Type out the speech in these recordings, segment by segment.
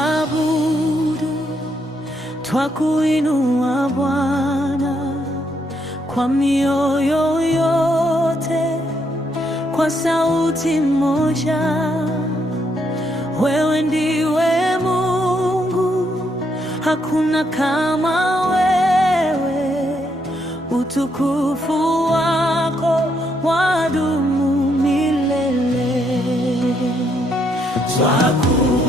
Twakuabudu, twakuinua Bwana kwa mioyo yote, kwa sauti moja. Wewe ndiwe Mungu, hakuna kama wewe. Utukufu wako wadumu milele. Twakuabudu,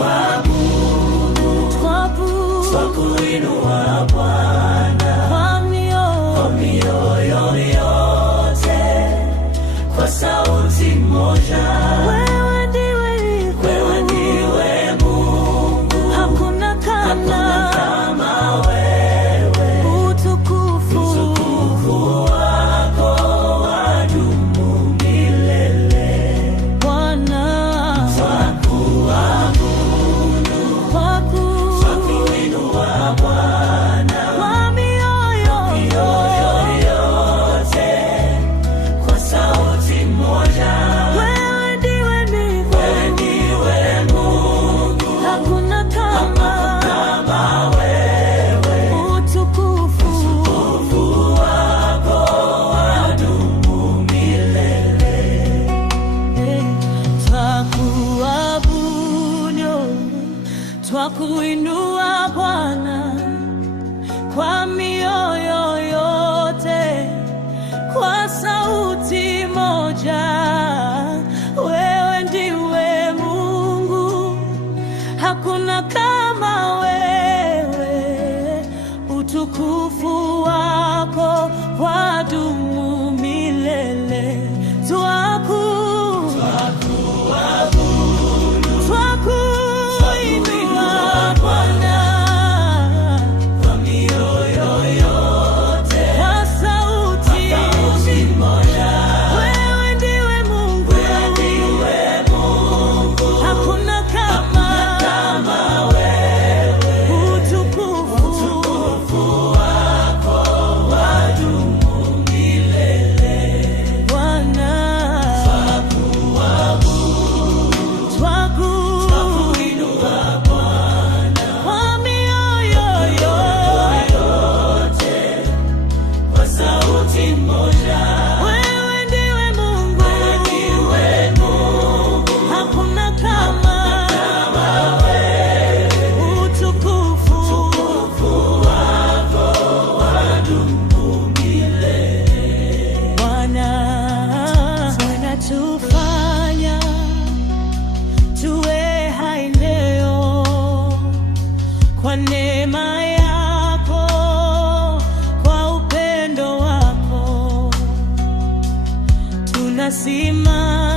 twakuinua Bwana kwa mioyo yote, kwa sauti moja. Wewe ndiwe Mungu, hakuna kama wewe. Utukufu wako wadumu milele. Bwana, twakuinua Bwana kwa mioyo yote, kwa sauti moja. wewe ndiwe Mungu, hakuna kama wewe. Utukufu wako wadumu milele. Twakuabudu, twakuinua Bwana kwa mioyo yote, kwa sauti moja. Wewe ndiwe Mungu, hakuna kama wewe. Utukufu wako wadumu milele. Twakuinua Bwana Kwa mioyo yote, kwa sauti moja. wewe ndiwe Mungu, hakuna kama wewe. Utukufu wako wadumu milele. Bwana, Twakuinua Bwana kwa mioyo yote, kwa sauti moja. wewe ndiwe Mungu, hakuna kama Utukufu wako wadumu milele. Bwana, unatufanya tuwe hai leo kwa neema yako, kwa upendo wako tunasimama